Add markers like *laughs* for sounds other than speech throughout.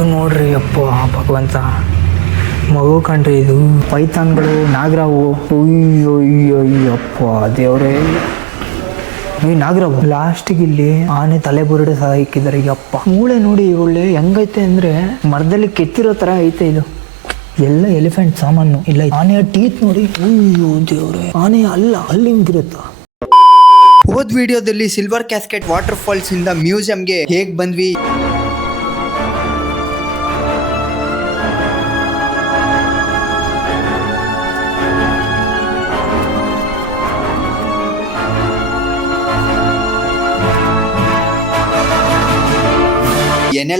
ನೋಡ್ರಿ ಅಪ್ಪ ಭಗವಂತ. ಮಗು ಕಂಡ್ರಿ ಇದು. ಪೈಥಾನ್ಗಳು, ನಾಗರಾವು. ಅಯ್ಯೋ ಅಯ್ಯೋ ಅಯ್ಯಪ್ಪ ದೇವ್ರೇ. ಈ ನಾಗರಾವು, ಲಾಸ್ಟಿಗೆ ಇಲ್ಲಿ ಆನೆ ತಲೆ ಬುರುಡೆ ಸಹ ಇಕ್ಕಿದ್ದಾರೆ ಅಪ್ಪ. ಮೂಳೆ ನೋಡಿ ಒಳ್ಳೆ ಹೆಂಗೈತೆ ಅಂದ್ರೆ ಮರದಲ್ಲಿ ಕೆತ್ತಿರೋ ತರ ಐತೆ ಇದು. ಎಲ್ಲ ಎಲಿಫೆಂಟ್ ಸಾಮಾನು. ಇಲ್ಲ ಆನೆಯ ಟೀತ್ ನೋಡಿ. ಅಯ್ಯೋ, ದೇವ್ರೆ. ಆನೆ ಅಲ್ಲ, ಅಲ್ಲಿ ಹಿಂಗಿರುತ್ತಾ? ಹೋದ್ ವಿಡಿಯೋದಲ್ಲಿ ಸಿಲ್ವರ್ ಕ್ಯಾಸ್ಕೆಟ್ ವಾಟರ್ ಫಾಲ್ಸ್ ಇಂದ ಮ್ಯೂಸಿಯಂಗೆ ಹೇಗ್ ಬಂದ್ವಿ?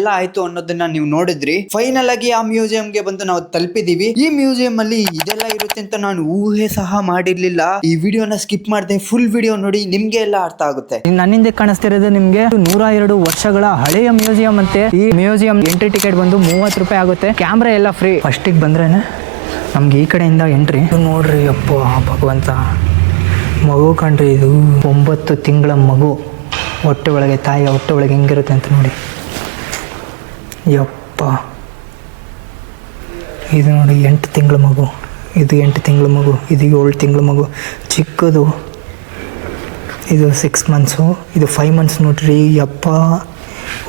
ಏನೆಲ್ಲ ಆಯ್ತು ಅನ್ನೋದನ್ನ ನೀವು ನೋಡಿದ್ರಿ. ಫೈನಲ್ ಆಗಿ ಆ ಮ್ಯೂಸಿಯಂಗೆ ಬಂದು ನಾವು ತಲುಪಿದೀವಿ. ಈ ಮ್ಯೂಸಿಯಂ ಅಲ್ಲಿ ಇದೆಲ್ಲ ಇರುತ್ತೆ ಅಂತ ನಾನು ಊಹೆ ಸಹ ಮಾಡಿರ್ಲಿಲ್ಲ. ಈ ವಿಡಿಯೋನ ಸ್ಕಿಪ್ ಮಾಡಿದೆ ಫುಲ್ ವಿಡಿಯೋ ನೋಡಿ ನಿಮ್ಗೆ ಎಲ್ಲ ಅರ್ಥ ಆಗುತ್ತೆ. ನನ್ನಿಂದ ಕಾಣಿಸ್ತಿರೋದು ನಿಮ್ಗೆ ನೂರ ಎರಡು ವರ್ಷಗಳ ಹಳೆಯ ಮ್ಯೂಸಿಯಂ ಅಂತೆ. ಈ ಮ್ಯೂಸಿಯಂ ಎಂಟ್ರಿ ಟಿಕೆಟ್ ಬಂದು ಮೂವತ್ತು ರೂಪಾಯಿ ಆಗುತ್ತೆ. ಕ್ಯಾಮ್ರಾ ಎಲ್ಲ ಫ್ರೀ ಫಸ್ಟಿಗೆ ಬಂದ್ರೇನೆ ನಮ್ಗೆ ಈ ಕಡೆಯಿಂದ ಎಂಟ್ರಿ ನೋಡ್ರಿ ಅಪ್ಪ ಭಗವಂತ. ಮಗು ಕಣ್ರಿ ಇದು. ಒಂಬತ್ತು ತಿಂಗಳ ಮಗು. ಹೊಟ್ಟೆ ಒಳಗೆ, ತಾಯಿಯ ಹೊಟ್ಟೆ ಒಳಗೆ ಹೆಂಗಿರುತ್ತೆ ಅಂತ ನೋಡಿ. ಯಪ್ಪ. ಇದು ನೋಡಿ ಎಂಟು ತಿಂಗಳ ಮಗು. ಇದು ಎಂಟು ತಿಂಗಳ ಮಗು. ಇದು ಏಳು ತಿಂಗಳ ಮಗು. ಚಿಕ್ಕದು. ಇದು ಸಿಕ್ಸ್ ಮಂತ್ಸು ಇದು ಫೈವ್ ಮಂತ್ಸ್ ನೋಡ್ರಿ. ಯಪ್ಪ.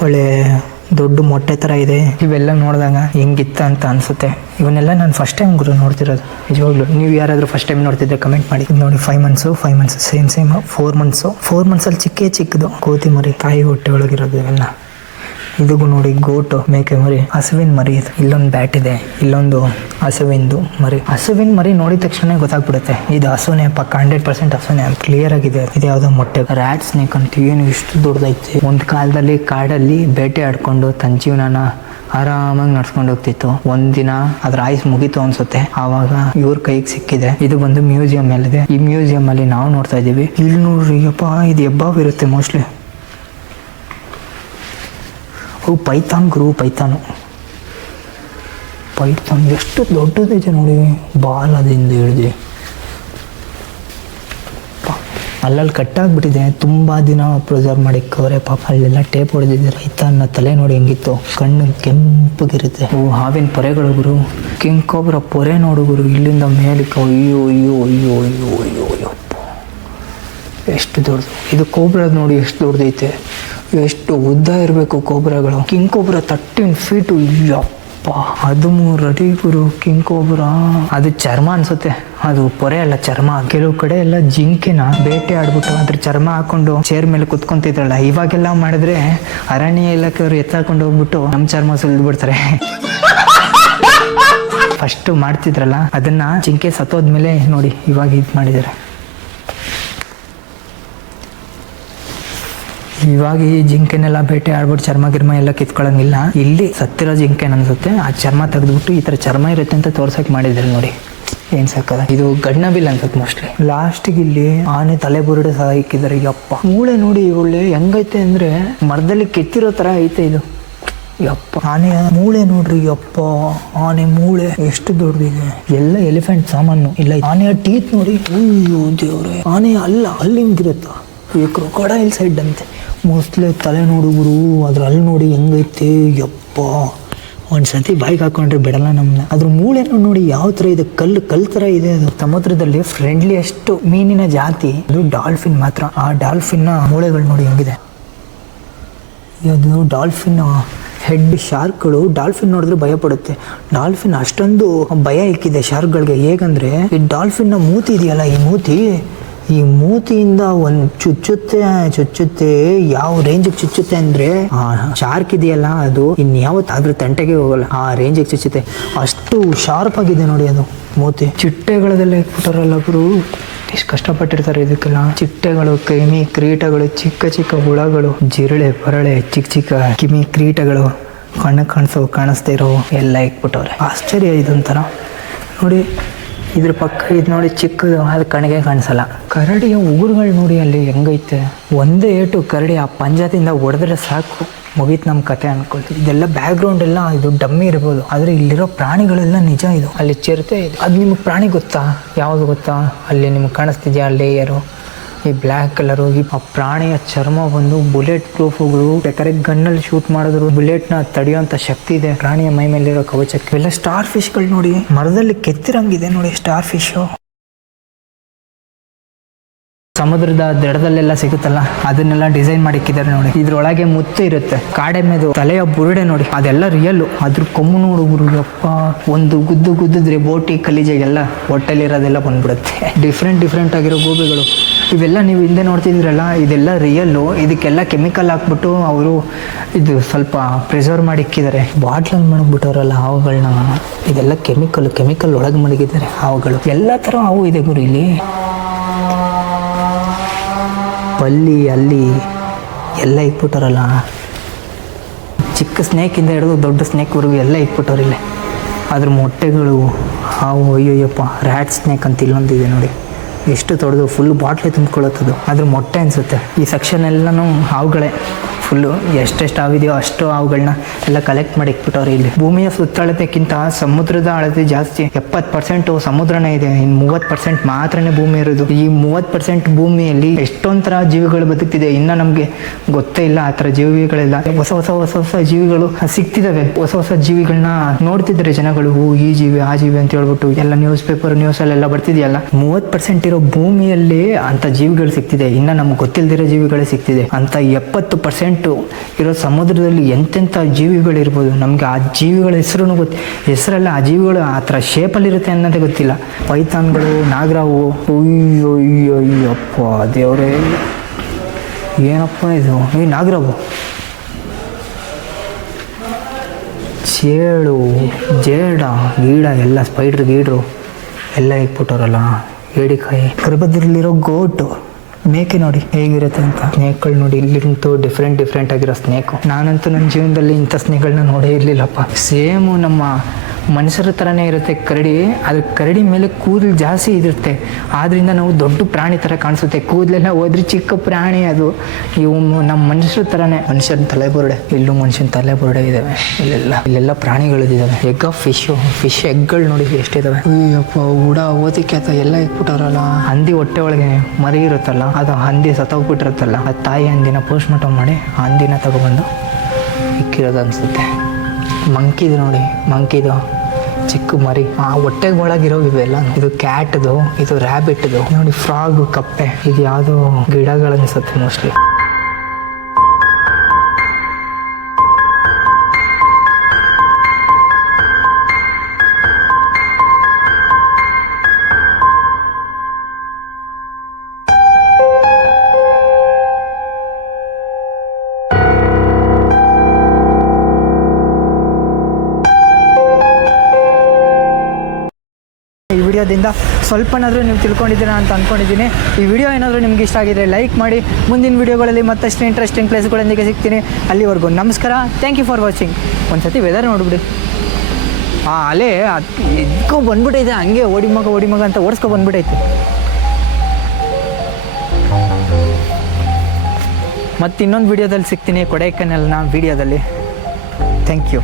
ಒಳ್ಳೆ ದೊಡ್ಡ ಮೊಟ್ಟೆ ಥರ ಇದೆ. ಇವೆಲ್ಲ ನೋಡಿದಾಗ ಹೆಂಗಿತ್ತ ಅಂತ ಅನಿಸುತ್ತೆ. ಇವನ್ನೆಲ್ಲ ನಾನು ಫಸ್ಟ್ ಟೈಮ್ ಗುರು ನೋಡ್ತಿರೋದು. ನಿಜವಾಗ್ಲೂ. ನೀವು ಯಾರಾದರೂ ಫಸ್ಟ್ ಟೈಮ್ ನೋಡ್ತಿದ್ರೆ ಕಮೆಂಟ್ ಮಾಡಿ. ನೋಡಿ five months five months same same four months four ಮಂತ್ಸಲ್ಲಿ ಚಿಕ್ಕೇ ಚಿಕ್ಕದು. ಕೋತಿ ಮರಿ, ತಾಯಿ ಹೊಟ್ಟೆ ಒಳಗಿರೋದು ಇವೆಲ್ಲ. ಇದಕ್ಕೂ ನೋಡಿ ಗೋಟು ಮೇಕೆ ಮರಿ, ಹಸುವಿನ ಮರಿ ಇದು ಇಲ್ಲೊಂದು ಬ್ಯಾಟ್ ಇದೆ, ಇಲ್ಲೊಂದು ಹಸುವಿಂದು ಮರಿ. ಹಸುವಿನ ಮರಿ ನೋಡಿದ ತಕ್ಷಣ ಗೊತ್ತಾಗ್ಬಿಡುತ್ತೆ. ಇದು ಹಸುನೇ ಪಕ್ಕ ಹಂಡ್ರೆಡ್ ಪರ್ಸೆಂಟ್ ಹಸುನೇ. ಕ್ಲಿಯರ್ ಆಗಿದೆ. ಇದು ಯಾವುದೋ ಮೊಟ್ಟೆ. ರ್ಯಾಟ್ ಸ್ನೇಕ್ ಅಂತ ಏನು ಇಷ್ಟು ದೊಡ್ಡದೈತೆ ಒಂದು ಕಾಲದಲ್ಲಿ ಕಾಡಲ್ಲಿ ಬೇಟೆ ಆಡ್ಕೊಂಡು ತನ್ನ ಜೀವನನ ಆರಾಮಾಗಿ ನಡ್ಸ್ಕೊಂಡು ಹೋಗ್ತಿತ್ತು. ಒಂದಿನ ಅದ್ರ ಆಯ್ಸ್ ಮುಗೀತು ಅನ್ಸುತ್ತೆ. ಆವಾಗ ಇವ್ರ ಕೈಗೆ ಸಿಕ್ಕಿದೆ. ಇದು ಬಂದು ಮ್ಯೂಸಿಯಂ ಮೇಲಿದೆ. ಈ ಮ್ಯೂಸಿಯಂ ಅಲ್ಲಿ ನಾವು ನೋಡ್ತಾ ಇದೀವಿ ಇಲ್ಲಿ ನೋಡ್ರಿ ಅಪ್ಪ ಇದು ಹೆಬ್ಬಾವ್ ಇರುತ್ತೆ ಮೋಸ್ಟ್ಲಿ. ಅವು ಪೈಥಾನ್ ಗುರು, ಪೈಥಾನು. ಪೈಥಾನ್ ಎಷ್ಟು ದೊಡ್ಡದೈತೆ ನೋಡಿ, ಬಾಲದಿಂದ ಹಿಡಿದು. ಅಲ್ಲಲ್ಲಿ ಕಟ್ಟಾಗ್ಬಿಟ್ಟಿದೆ. ತುಂಬ ದಿನ ಪ್ರಿಸರ್ವ್ ಮಾಡಿಕ್ಕವ್ರೆ, ಪಾಪ ಅಲ್ಲೆಲ್ಲ ಟೇಪ್ ಹೊಡೆದಿದೆ. ರೈತನ ತಲೆ ನೋಡಿ ಹೆಂಗಿತ್ತು. ಕಣ್ಣು ಕೆಂಪಗಿರುತ್ತೆ. ಓ, ಹಾವಿನ ಪೊರೆಗಳು ಗುರು. ಕೆಂಕೊಬ್ಬರ ಪೊರೆ ನೋಡು ಗುರು. ಇಲ್ಲಿಂದ ಮೇಲಕ್ಕೆ ಅಯ್ಯೋ ಅಯ್ಯೋ ಅಯ್ಯೋ ಅಯ್ಯೋ ಅಯ್ಯೋ ಅಯ್ಯಪ್ಪ ಎಷ್ಟು ದೊಡ್ಡದು. ಇದು ಕೋಬ್ರದ ನೋಡಿ ಎಷ್ಟು ದೊಡ್ಡದೈತೆ. ಎಷ್ಟು ಉದ್ದ ಇರಬೇಕು ಕೋಬ್ರಾಗಳು. ಕಿಂಗ್ ಕೋಬ್ರಾ ತರ್ಟೀನ್ ಫೀಟು ಯಪ್ಪ, ಹದಿಮೂರು ಅಡಿ ಗುರು ಕಿಂಗ್ ಕೋಬ್ರಾ. ಅದು ಚರ್ಮ ಅನ್ಸುತ್ತೆ. ಅದು ಪೊರೆ ಅಲ್ಲ, ಚರ್ಮ. ಕೆಲವು ಕಡೆ ಎಲ್ಲ ಜಿಂಕೆನ ಬೇಟೆ ಆಡ್ಬಿಟ್ಟು ಅದ್ರ ಚರ್ಮ ಹಾಕೊಂಡು ಚೇರ್ ಮೇಲೆ ಕುತ್ಕೊಂತಿದ್ರಲ್ಲ, ಇವಾಗೆಲ್ಲ ಮಾಡಿದ್ರೆ ಅರಣ್ಯ ಇಲಾಖೆಯವರು ಎತ್ತಾಕೊಂಡು ಹೋಗ್ಬಿಟ್ಟು ನಮ್ಮ ಚರ್ಮ ಸುಲಿದು ಬಿಡ್ತಾರೆ. *laughs* ಫಸ್ಟ್ ಮಾಡ್ತಿದ್ರಲ್ಲ, ಅದನ್ನ ಜಿಂಕೆ ಸತ್ತೋದ್ಮೇಲೆ ನೋಡಿ ಇವಾಗ ಇದು ಮಾಡಿದ್ದಾರೆ ಇವಾಗ ಈ ಜಿಂಕೆನೆಲ್ಲ ಬೇಟೆ ಆಡ್ಬಿಟ್ಟು ಚರ್ಮ ಗಿರ್ಮ ಎಲ್ಲ ಕಿತ್ಕೊಳ್ಳಂಗಿಲ್ಲ. ಇಲ್ಲಿ ಸತ್ತಿರೋ ಜಿಂಕೆ ಅನ್ಸುತ್ತೆ. ಆ ಚರ್ಮ ತೆಗೆದ್ಬಿಟ್ಟು ಈ ತರ ಚರ್ಮ ಇರುತ್ತೆ ಅಂತ ತೋರ್ಸಕ್ ಮಾಡಿದ್ರಿ ನೋಡಿ. ಏನ್ ಸಾಕದ? ಇದು ಗಡ್ನಬಿಲ್ ಅನ್ಸುತ್ತೆ ಮೋಸ್ಟ್ಲಿ ಲಾಸ್ಟಿಗೆ ಇಲ್ಲಿ ಆನೆ ತಲೆ ಬುರುಡೆ ಸಹ ಇಕ್ಕಿದ್ದಾರೆ. ಯಪ್ಪ. ಮೂಳೆ ನೋಡಿ ಇವಳೆ ಹೆಂಗೈತೆ ಅಂದ್ರೆ ಮರದಲ್ಲಿ ಕೆತ್ತಿರೋ ತರ ಐತೆ ಇದು. ಯಪ್ಪ. ಆನೆ ಮೂಳೆ ನೋಡ್ರಿ ಯಪ್ಪ. ಆನೆ ಮೂಳೆ ಎಷ್ಟು ದೊಡ್ಡದಿದೆ. ಎಲ್ಲ ಎಲಿಫೆಂಟ್ ಸಾಮಾನು. ಇಲ್ಲ, ಆನೆಯ ಟೀತ್ ನೋಡಿ. ಅಯ್ಯೋ ದೇವ್ರೆ. ಆನೆ ಅಲ್ಲ ಅಲ್ಲಿ ಹಿಂಗಿರುತ್ತಾ ಈ ಕ್ರೊಕೊಡೈಲ್ ಸೈಡ್ ಅಂತೆ. ಮೋಸ್ಟ್ಲಿ ತಲೆ ನೋಡುಗರು ಅದ್ರಲ್ಲಿ ನೋಡಿ ಹೆಂಗೈತೆ, ಯಪ್ಪ. ಒಂದು ಸತಿ ಬೈಕ್ ಹಾಕೊಂಡ್ರೆ ಬಿಡಲ್ಲ ನಮ್ಮನ್ನ ಅದ್ರ ಮೂಳೆನೂ ನೋಡಿ ಯಾವ ಥರ ಇದೆ, ಕಲ್ಲು ಕಲ್ಲು ಥರ ಇದೆ. ಅದು ಸಮುದ್ರದಲ್ಲಿ ಫ್ರೆಂಡ್ಲಿಯಷ್ಟು ಮೀನಿನ ಜಾತಿ, ಅದು ಡಾಲ್ಫಿನ್ ಮಾತ್ರ. ಆ ಡಾಲ್ಫಿನ್ನ ಮೂಳೆಗಳು ನೋಡಿ ಹೆಂಗಿದೆ. ಇದು ಡಾಲ್ಫಿನ್ ಹೆಡ್ ಶಾರ್ಕ್ಗಳು ಡಾಲ್ಫಿನ್ ನೋಡಿದ್ರೆ ಭಯ ಪಡುತ್ತೆ. ಡಾಲ್ಫಿನ್ ಅಷ್ಟೊಂದು ಭಯ ಇಕ್ಕಿದೆ ಶಾರ್ಕ್ಗಳಿಗೆ ಹೇಗಂದ್ರೆ ಈ ಡಾಲ್ಫಿನ್ನ ಮೂತಿ ಇದೆಯಲ್ಲ, ಈ ಮೂತಿ ಈ ಮೂತಿಯಿಂದ ಒಂದು ಚುಚ್ಚುತ್ತೆ ಚುಚ್ಚುತ್ತೆ, ಯಾವ ರೇಂಜಿಗೆ ಚುಚ್ಚುತ್ತೆ ಅಂದ್ರೆ, ಆ ಶಾರ್ಕ್ ಇದೆಯಲ್ಲ ಅದು ಇನ್ಯಾವತ್ತು ಅದ್ರ ತಂಟೆಗೆ ಹೋಗಲ್ಲ, ಆ ರೇಂಜಿಗೆ ಚುಚ್ಚುತ್ತೆ. ಅಷ್ಟು ಶಾರ್ಪ್ ಆಗಿದೆ ನೋಡಿ ಅದು ಮೂತಿ. ಚಿಟ್ಟೆಗಳದಲ್ಲೇ ಇಟ್ಬಿಟ್ಟಾರಲ್ಲ ಒಬ್ರು ಎಷ್ಟು ಕಷ್ಟಪಟ್ಟಿರ್ತಾರೆ ಇದಕ್ಕೆಲ್ಲ. ಚಿಟ್ಟೆಗಳು, ಕ್ರಿಮಿ ಕ್ರೀಟಗಳು, ಚಿಕ್ಕ ಚಿಕ್ಕ ಹುಳಗಳು, ಜಿರಳೆ, ಪರಳೆ, ಚಿಕ್ಕ ಚಿಕ್ಕ ಕಿಮಿ ಕ್ರೀಟಗಳು ಕಣ್ಣು ಕಾಣಿಸೋ, ಕಾಣಿಸ್ತಾ ಇರೋ ಎಲ್ಲ ಇಕ್ಬಿಟ್ಟವ್ರೆ ಆಶ್ಚರ್ಯ ಇದೊಂಥರ. ನೋಡಿ ಇದ್ರ ಪಕ್ಕ ಇದು ನೋಡಿ ಚಿಕ್ಕದು, ಅದು ಕಣ್ಣಿಗೆ ಕಾಣಿಸಲ್ಲ. ಕರಡಿಯ ಉಗುರುಗಳು ನೋಡಿ ಅಲ್ಲಿ ಹೆಂಗೈತೆ? ಒಂದೇ ಏಟು ಕರಡಿ ಆ ಪಂಜಾತಿಂದ ಹೊಡೆದ್ರೆ ಸಾಕು. ಮುಗೀತು ನಮ್ಮ ಕತೆ ಅನ್ಕೊಳ್ತೀವಿ. ಇದೆಲ್ಲ ಬ್ಯಾಕ್ಗ್ರೌಂಡ್ ಎಲ್ಲ ಇದು ಡಮ್ಮಿ ಇರ್ಬೋದು. ಆದರೆ ಇಲ್ಲಿರೋ ಪ್ರಾಣಿಗಳೆಲ್ಲ ನಿಜ ಇದು. ಅಲ್ಲಿ ಚಿರತೆ ಇದೆ. ಅದು ನಿಮಗೆ ಪ್ರಾಣಿ ಗೊತ್ತಾ? ಯಾವುದು ಗೊತ್ತಾ? ಅಲ್ಲಿ ನಿಮ್ಗೆ ಕಾಣಿಸ್ತಿದ್ಯಾ? ಲೇಯರು ಈ ಬ್ಲ್ಯಾಕ್ ಕಲರ್ ಆ ಪ್ರಾಣಿಯ ಚರ್ಮ ಬಂದು ಬುಲೆಟ್ ಪ್ರೂಫ್ಗಳು ಬೇಕಾದ್ರೆ ಗನ್ನಲ್ಲಿ ಶೂಟ್ ಮಾಡಿದ್ರು. ಬುಲೆಟ್ನ ತಡೆಯುವಂತ ಶಕ್ತಿ ಇದೆ. ಪ್ರಾಣಿಯ ಮೈ ಮೇಲಿರೋ ಕವಚಕ್ಕೆ. ಎಲ್ಲ ಸ್ಟಾರ್ ಫಿಶ್ಗಳು ನೋಡಿ. ಮರದಲ್ಲಿ ಕೆತ್ತಿರಂಗಿದೆ ನೋಡಿ ಸ್ಟಾರ್ ಫಿಶ್ ಸಮುದ್ರದ ದಡದಲ್ಲೆಲ್ಲ ಸಿಗುತ್ತಲ್ಲ, ಅದನ್ನೆಲ್ಲ ಡಿಸೈನ್ ಮಾಡಿಕ್ಕಿದ್ದಾರೆ ನೋಡಿ. ಇದ್ರೊಳಗೆ ಮುತ್ತು ಇರುತ್ತೆ. ಕಾಡೆ ಮೇದು ತಲೆಯ ಬುರುಡೆ ನೋಡಿ. ಅದೆಲ್ಲ ರಿಯಲ್ ಅದ್ರ ಕೊಮ್ಮು ನೋಡು ಗುರು, ಯಪ್ಪ. ಒಂದು ಗುದ್ದು ಗುದ್ದಿದ್ರೆ ಬೋಟಿ ಕಲಿಜೆಗೆಲ್ಲ ಹೊಟ್ಟೆಲಿರೋದೆಲ್ಲ ಬಂದ್ಬಿಡುತ್ತೆ. ಡಿಫ್ರೆಂಟ್ ಡಿಫ್ರೆಂಟ್ ಆಗಿರೋ ಗೋಬಿಗಳು. ಇವೆಲ್ಲ ನೀವು ಹಿಂದೆ ನೋಡ್ತಿದ್ದೀರಲ್ಲ, ಇದೆಲ್ಲ ರಿಯಲ್ಲು ಇದಕ್ಕೆಲ್ಲ ಕೆಮಿಕಲ್ ಹಾಕ್ಬಿಟ್ಟು ಅವರು ಇದು ಸ್ವಲ್ಪ ಪ್ರಿಸರ್ವ್ ಮಾಡಿ ಇಕ್ಕಿದ್ದಾರೆ. ಬಾಟ್ಲಲ್ಲಿ ಮಡಗ್ಬಿಟ್ಟವರಲ್ಲ ಹಾವುಗಳನ್ನ ಇದೆಲ್ಲ ಕೆಮಿಕಲ್ ಕೆಮಿಕಲ್ ಒಳಗೆ ಮಡಗಿದ್ದಾರೆ ಹಾವುಗಳು. ಎಲ್ಲ ಥರ ಹಾವು ಇದೆ ಗುರು ಇಲ್ಲಿ. ಬಲ್ಲಿ ಅಲ್ಲಿ ಎಲ್ಲ ಇಟ್ಬಿಟ್ಟಾರಲ್ಲ. ಚಿಕ್ಕ ಸ್ನೇಕಿಂದ ಹಿಡಿದು ದೊಡ್ಡ ಸ್ನೇಕ್ವರೆಗೂ ಎಲ್ಲ ಇಟ್ಬಿಟ್ಟವ್ರು ಇಲ್ಲೇ. ಅದ್ರ ಮೊಟ್ಟೆಗಳು, ಹಾವು, ಅಯ್ಯೋಯ್ಯಪ್ಪ ರ್ಯಾಟ್ ಸ್ನೇಕ್ ಅಂತ ಇಲ್ಲೊಂದಿದೆ ನೋಡಿ. ಎಷ್ಟು ತೊಡೆದು ಫುಲ್ ಬಾಟ್ಲೆ ತುಂಬ್ಕೊಳ್ಳುತ್ತದು. ಅದ್ರ ಮೊಟ್ಟೆ ಅನಿಸುತ್ತೆ. ಈ ಸೆಕ್ಷನ್ ಎಲ್ಲನೂ ಹಾವುಗಳೇ. ಫುಲ್ಲು ಎಷ್ಟೆಷ್ಟು ಆಗಿದೆಯೋ ಅಷ್ಟು ಅವುಗಳನ್ನ ಎಲ್ಲ ಕಲೆಕ್ಟ್ ಮಾಡಿ ಇಟ್ಬಿಟ್ಟವ್ರೆ ಇಲ್ಲಿ. ಭೂಮಿಯ ಸುತ್ತಳತೆಗಿಂತ ಸಮುದ್ರದ ಅಳತೆ ಜಾಸ್ತಿ. ಎಪ್ಪತ್ತು ಪರ್ಸೆಂಟು ಸಮುದ್ರನೇ ಇದೆ. ಇನ್ನು ಮೂವತ್ತು ಪರ್ಸೆಂಟ್ ಮಾತ್ರನೇ ಭೂಮಿ ಇರೋದು. ಈ ಮೂವತ್ತು ಪರ್ಸೆಂಟ್ ಭೂಮಿಯಲ್ಲಿ ಎಷ್ಟೊಂದು ಥರ ಜೀವಿಗಳು ಬದುಕ್ತಿದೆ ಇನ್ನ ನಮಗೆ ಗೊತ್ತೇ ಇಲ್ಲ ಆ ಥರ ಜೀವಿಗಳೆಲ್ಲ. ಹೊಸ ಹೊಸ ಹೊಸ ಹೊಸ ಜೀವಿಗಳು ಸಿಗ್ತಿದಾವೆ. ಹೊಸ ಹೊಸ ಜೀವಿಗಳನ್ನ ನೋಡ್ತಿದ್ರೆ ಜನಗಳು. ಈ ಜೀವಿ, ಆ ಜೀವಿ ಅಂತ ಹೇಳ್ಬಿಟ್ಟು ಎಲ್ಲ ನ್ಯೂಸ್ ಪೇಪರ್ ನ್ಯೂಸ್ ಅಲ್ಲೆಲ್ಲ ಬರ್ತಿದೆಯಲ್ಲ. ಮೂವತ್ತು ಪರ್ಸೆಂಟ್ ಇರೋ ಭೂಮಿಯಲ್ಲಿ ಅಂತ ಜೀವಿಗಳು ಸಿಗ್ತಿದೆ. ಇನ್ನ ನಮ್ಗೆ ಗೊತ್ತಿಲ್ದಿರೋ ಜೀವಿಗಳೇ ಸಿಗ್ತಿದೆ. ಅಂತ ಎಪ್ಪತ್ತು ಪರ್ಸೆಂಟು ಇರೋ ಸಮುದ್ರದಲ್ಲಿ ಎಂತೆಂಥ ಜೀವಿಗಳಿರ್ಬೋದು? ನಮಗೆ ಆ ಜೀವಿಗಳ ಹೆಸರು ಗೊತ್ತು ಹೆಸರಲ್ಲ, ಆ ಜೀವಿಗಳು ಆ ಥರ ಶೇಪಲ್ಲಿರುತ್ತೆ ಅನ್ನೋದೇ ಗೊತ್ತಿಲ್ಲ. ಪೈಥಾನ್ಗಳು, ನಾಗರಾವು, ಅಯ್ಯೋ ಅಯ್ಯೋ, ಅಯ್ಯಪ್ಪ, ದೇವರೇ. ಏನಪ್ಪ ಇದು? ಈ ನಾಗರಾವು. ಚೇಳು, ಜೇಡ, ಗೀಡ, ಎಲ್ಲ ಸ್ಪೈಡ್ರ್ ಗೀಡ್ರು. ಎಲ್ಲ ಇಟ್ಬಿಟ್ಟವ್ರಲ್ಲ, ಏಡಿಕಾಯಿ. ಗರ್ಭದಲ್ಲಿರೋ ಗೋಟು ಮೇಕೆ ನೋಡಿ ಹೇಗಿರುತ್ತೆ ಅಂತ. ಸ್ನೇಕ್ಗಳು ನೋಡಿ ಇಲ್ಲಿಂತೂ ಡಿಫ್ರೆಂಟ್ ಡಿಫ್ರೆಂಟ್ ಆಗಿರೋ ಸ್ನೇಕು ನಾನಂತೂ ನನ್ನ ಜೀವನದಲ್ಲಿ ಇಂಥ ಸ್ನೇಕ್ಗಳನ್ನ ನೋಡೇ ಇರಲಿಲ್ಲಪ್ಪ. ಸೇಮು ನಮ್ಮ ಮನುಷ್ಯರ ಥರನೇ ಇರುತ್ತೆ ಕರಡಿ. ಅದು ಕರಡಿ ಮೇಲೆ ಕೂದಲು ಜಾಸ್ತಿ ಇರುತ್ತೆ. ಆದ್ರಿಂದ ನಾವು ದೊಡ್ಡ ಪ್ರಾಣಿ ಥರ ಕಾಣಿಸುತ್ತೆ. ಕೂದಲೆಲ್ಲ ಹೋದ್ರೆ ಚಿಕ್ಕ ಪ್ರಾಣಿ ಅದು. ಇವು ನಮ್ಮ ಮನುಷ್ಯರ ಥರನೇ ಮನುಷ್ಯನ ತಲೆ ಬುರುಡೆ. ಇಲ್ಲೂ ಮನುಷ್ಯನ ತಲೆ ಬುರುಡೆ ಇದ್ದಾವೆ ಇಲ್ಲೆಲ್ಲ ಇಲ್ಲೆಲ್ಲ ಪ್ರಾಣಿಗಳಿದ್ದಾವೆ ಎಗ್ ಆಫ್ ಫಿಶು ಫಿಶ್ ಎಗ್ಗಳು ನೋಡಿ ಎಷ್ಟಿದಾವೆ. ಅಯ್ಯಪ್ಪ ಉಡ ಓದಿಕೆ ಅಂತ ಎಲ್ಲ ಇಟ್ಬಿಟ್ಟಾರಲ್ಲ. ಹಂದಿ ಹೊಟ್ಟೆ ಒಳಗೆ ಮರಿ ಇರುತ್ತಲ್ಲ ಅದು ಹಂದಿ ಸತ್ತೋಗ್ಬಿಟ್ಟಿರುತ್ತಲ್ಲ ಆ ತಾಯಿ ಹಂದಿನ ಪೋಸ್ಟ್ ಮಾರ್ಟಮ್ ಮಾಡಿ ಹಂದಿನ ತಗೊಬಂದು ಇಕ್ಕಿರೋದು ಅನಿಸುತ್ತೆ. ಮಂಕಿದು ನೋಡಿ ಮಂಕಿದು ಚಿಕ್ಕ ಮರಿ. ಆ ಹೊಟ್ಟೆಗೆ ಒಳಗಿರೋ ಇವೆಲ್ಲ ಇದು ಕ್ಯಾಟ್ದು, ಇದು ರ್ಯಾಬಿಟ್ದು ನೋಡಿ, ಫ್ರಾಗ್ ಕಪ್ಪೆ. ಇದು ಯಾವುದೋ ಸತ್ತು ಮೋಸ್ಟ್ಲಿ ವಿಡಿಯೋದಿಂದ ಸ್ವಲ್ಪನಾದರೂ ನೀವು ತಿಳ್ಕೊಂಡಿದ್ದೀರಾ ಅಂತ ಅಂದ್ಕೊಂಡಿದ್ದೀನಿ ಈ ವಿಡಿಯೋ ಏನಾದರೂ ನಿಮ್ಗೆ ಇಷ್ಟ ಆಗಿದ್ರೆ ಲೈಕ್ ಮಾಡಿ. ಮುಂದಿನ ವಿಡಿಯೋಗಳಲ್ಲಿ ಮತ್ತಷ್ಟು ಇಂಟ್ರೆಸ್ಟಿಂಗ್ ಪ್ಲೇಸ್ಗಳೊಂದಿಗೆ ಸಿಗ್ತೀನಿ. ಅಲ್ಲಿವರೆಗೂ ನಮಸ್ಕಾರ. ಥ್ಯಾಂಕ್ ಯು ಫಾರ್ ವಾಚಿಂಗ್ ಒಂದು ಸತಿ ವೆದರ್ ನೋಡ್ಬಿಡಿ ಹಾಂ ಅಲ್ಲೇ ಎದ್ಕೊ ಬಂದ್ಬಿಟ್ಟೈತೆ ಹಂಗೆ ಓಡಿ ಮಗ ಓಡಿ ಮಗ ಅಂತ ಓಡಿಸ್ಕೊ ಬಂದ್ಬಿಟ್ಟೈತೆ ಮತ್ತು ಇನ್ನೊಂದು ವಿಡಿಯೋದಲ್ಲಿ ಸಿಗ್ತೀನಿ. ಕೊಡೈಕನಲ್ನ ವಿಡಿಯೋದಲ್ಲಿ. Thank you